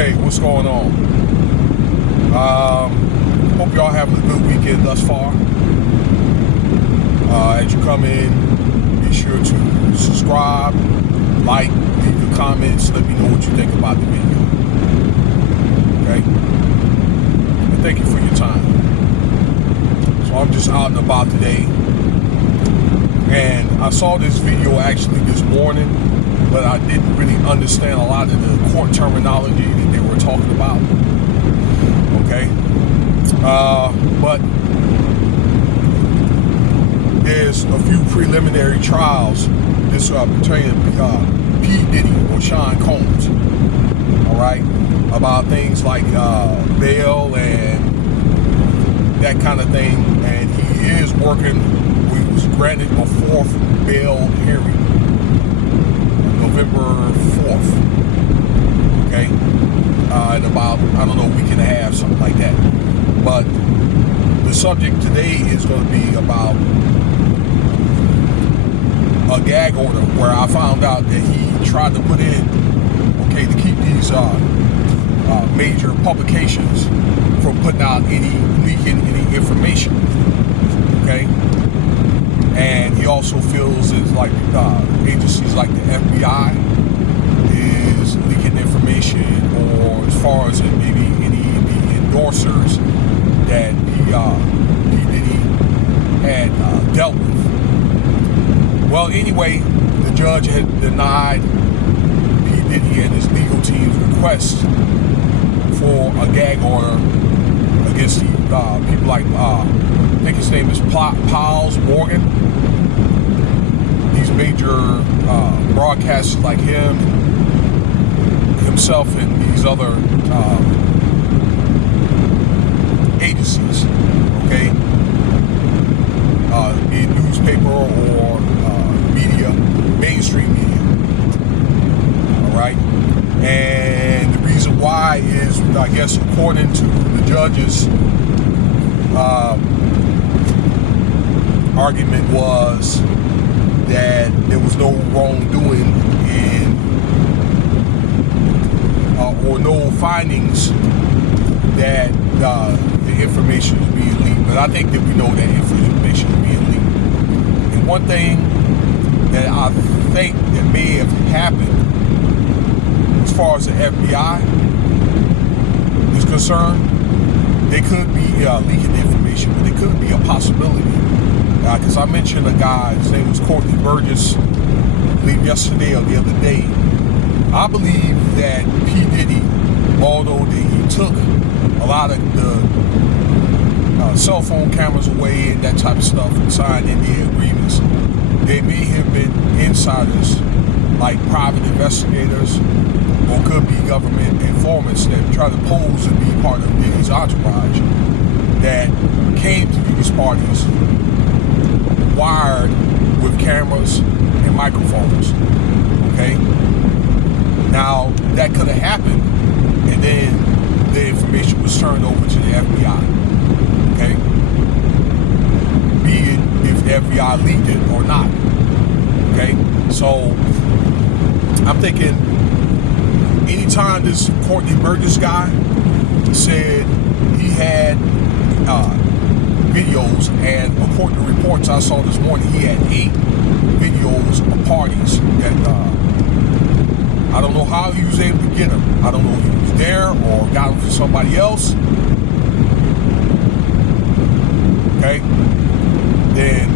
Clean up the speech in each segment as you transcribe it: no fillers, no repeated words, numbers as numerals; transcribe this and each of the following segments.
Okay, what's going on? Hope y'all having a good weekend thus far. As you come in, be sure to subscribe, like, leave your comments, let me know what you think about the video. Okay? And thank you for your time. So I'm just out and about today, and I saw this video actually this morning, but I didn't really understand a lot of the court terminology that they were talking about. Okay? But there's a few preliminary trials this pertaining to P Diddy or Sean Combs, all right, about things like bail and that kind of thing, and he is working. He was granted a fourth bail hearing, November 4th, okay, in about, I don't know, a week and a half, something like that. But the subject today is going to be about a gag order where I found out that he tried to put in, okay, to keep these major publications from putting out leaking any information, okay? And he also feels it's like agencies like the FBI is leaking information, or as far as maybe any endorsers that P Diddy had dealt with. Well, anyway, the judge had denied P Diddy and his legal team's request for a gag order against the people like, I think his name is Piles Morgan. These major broadcasters like himself and these other agencies, okay, be it newspaper or media, mainstream media, all right? And the reason why is, I guess, according to the judge's argument, was that there was no wrongdoing in or no findings that the information is being leaked. But I think that we know that information is being leaked. And one thing that I think that may have happened as far as the FBI is concerned, they could be leaking information, but it could be a possibility. Because I mentioned a guy, his name was Courtney Burgess, I believe yesterday or the other day. I believe that P Diddy, although he took a lot of the cell phone cameras away and that type of stuff and signed NDA agreements, they may have been insiders like private investigators, or could be government informants that try to pose and be part of Diddy's entourage that came to these parties wired with cameras and microphones, okay? Now, that could have happened, and then the information was turned over to the FBI, okay? Be it if the FBI leaked it or not, okay? So, I'm thinking, anytime this Courtney Burgess guy said he had videos, and according to reports I saw this morning, he had 8 videos of parties that I don't know how he was able to get them. I don't know if he was there or got them from somebody else. Okay? Then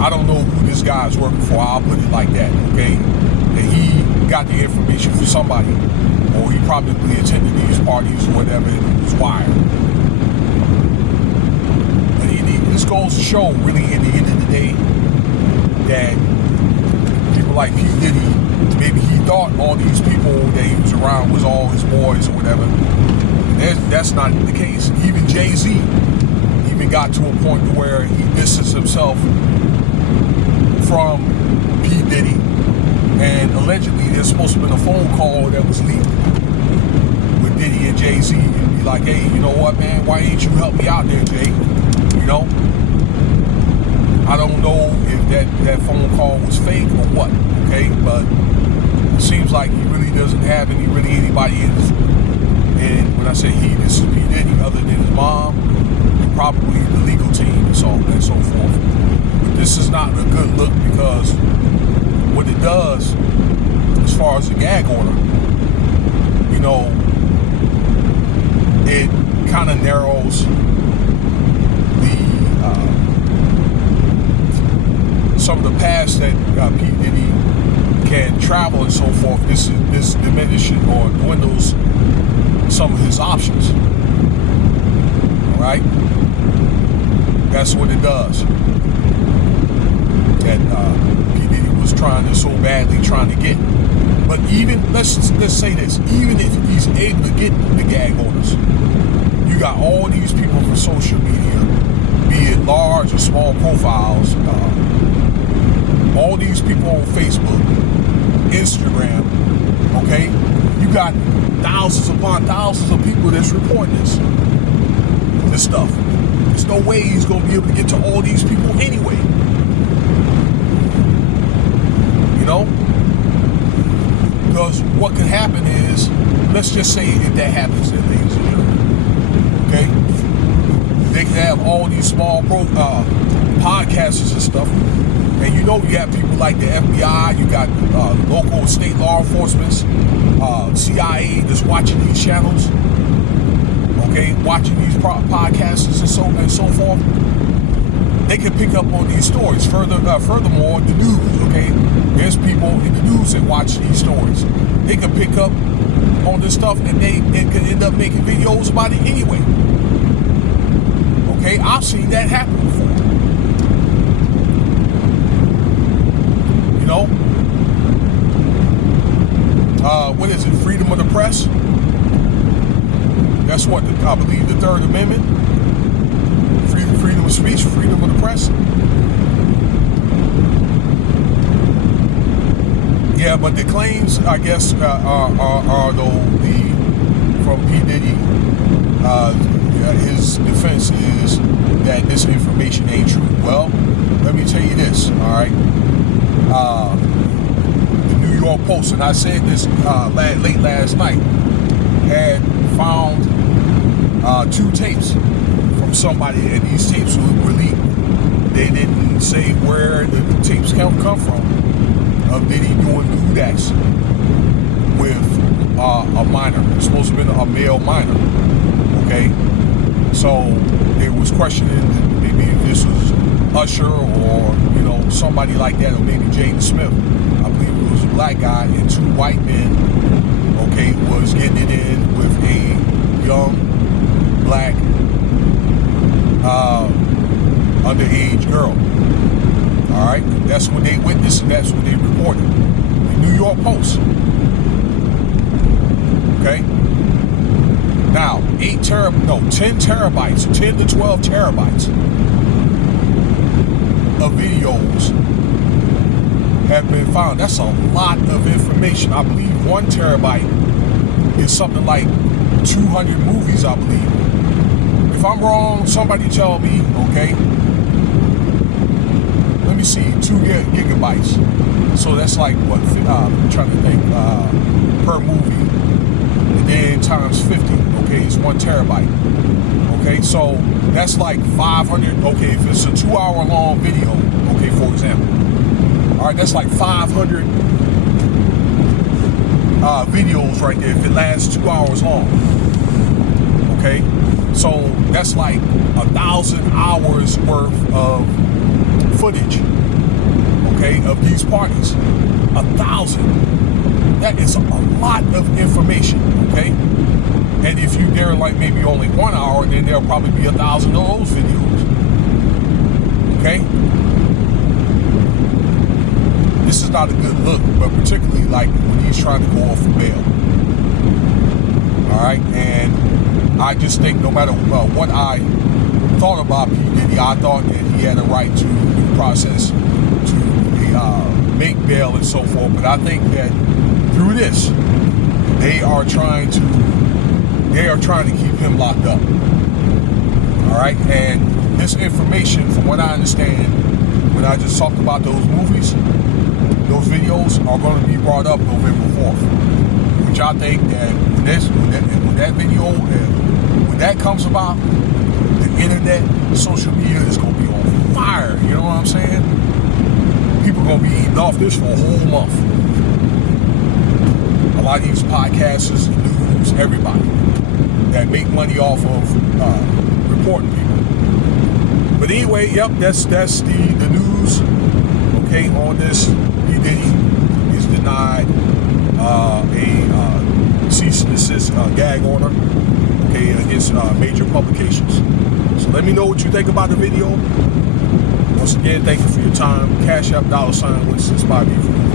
I don't know who this guy is working for. I'll put it like that, okay? That he got the information from somebody, or he probably attended these parties or whatever, and it was wired. This goes to show, really, at the end of the day, that people like P Diddy, maybe he thought all these people that he was around was all his boys or whatever. That's not the case. Even Jay-Z even got to a point where he distanced himself from P Diddy, and allegedly there's supposed to have been a phone call that was leaked with Diddy and Jay-Z, and be like, hey, you know what, man, why ain't you help me out there, Jay? You know, I don't know if that phone call was fake or what, okay? But seems like he really doesn't have anybody in his, and when I say he, this is P Diddy, other than his mom, and probably the legal team and so forth. But this is not a good look, because what it does, as far as the gag order, you know, it kind of narrows some of the past that P Diddy can travel and so forth. This diminishes or dwindles some of his options. All right, that's what it does. That P Diddy was so badly trying to get. But even let's say this: even if he's able to get the gag orders, you got all these people from social media, be it large or small profiles. All these people on Facebook, Instagram, okay? You got thousands upon thousands of people that's reporting this stuff. There's no way he's gonna be able to get to all these people anyway. You know? Because what could happen is, let's just say if that happens, then, ladies and gentlemen, okay? They can have all these small podcasters and stuff. And you know, you have people like the FBI, you got local state law enforcement, CIA that's watching these channels, okay, watching these podcasters and so forth. They can pick up on these stories. Furthermore, the news, okay, there's people in the news that watch these stories. They can pick up on this stuff, and it can end up making videos about it anyway. Okay, I've seen that happen before. What is it? Freedom of the press? That's what I believe the Third Amendment. Freedom of speech, freedom of the press. Yeah, but the claims, I guess, are from P Diddy. His defense is that this information ain't true. Well, let me tell you this. All right. New York Post, and I said this late last night, had found 2 tapes from somebody, and these tapes were leaked. They didn't say where the tapes come from of Diddy doing lewd acts with a minor. It's supposed to have been a male minor. Okay, so they was questioning maybe if this was Usher or somebody like that, or maybe Jaden Smith. I believe it was a black guy and 2 white men, okay, was getting it in with a young black underage girl. All right, that's what they witnessed, and that's what they reported. The New York Post. Okay. Now, 10 terabytes, 10 to 12 terabytes of videos have been found. That's a lot of information. I believe 1 terabyte is something like 200 movies, I believe. If I'm wrong, somebody tell me, okay? Let me see, 2 gigabytes. So that's like what, I'm trying to think, per movie. And then times 50, okay, it's 1 terabyte. Okay, so that's like 500, okay, if it's a 2-hour long video, okay, for example. All right, that's like 500 videos right there if it lasts 2 hours long. Okay, so that's like 1,000 hours worth of footage, okay, of these parties. 1,000. That is a lot of information, okay? And if you dare like maybe only 1 hour, then there'll probably be 1,000 of those videos. Okay? This is not a good look, but particularly like when he's trying to go off for bail. All right, and I just think no matter what I thought about P Diddy, I thought that he had a right to due process to make bail and so forth. But I think that through this, they are trying to keep him locked up. All right, and this information, from what I understand, when I just talked about those movies, those videos are going to be brought up November 4th. Which I think that when that video, when that comes about, the internet, social media is going to be on fire. You know what I'm saying? People are going to be eating off this for a whole month. A lot of these podcasters, news, everybody that make money off of reporting people. But anyway, yep, that's the news. Okay, on this, P Diddy is denied a cease and desist gag order, okay, against major publications. So let me know what you think about the video. Once again, thank you for your time. Cash App $Winston Spivey.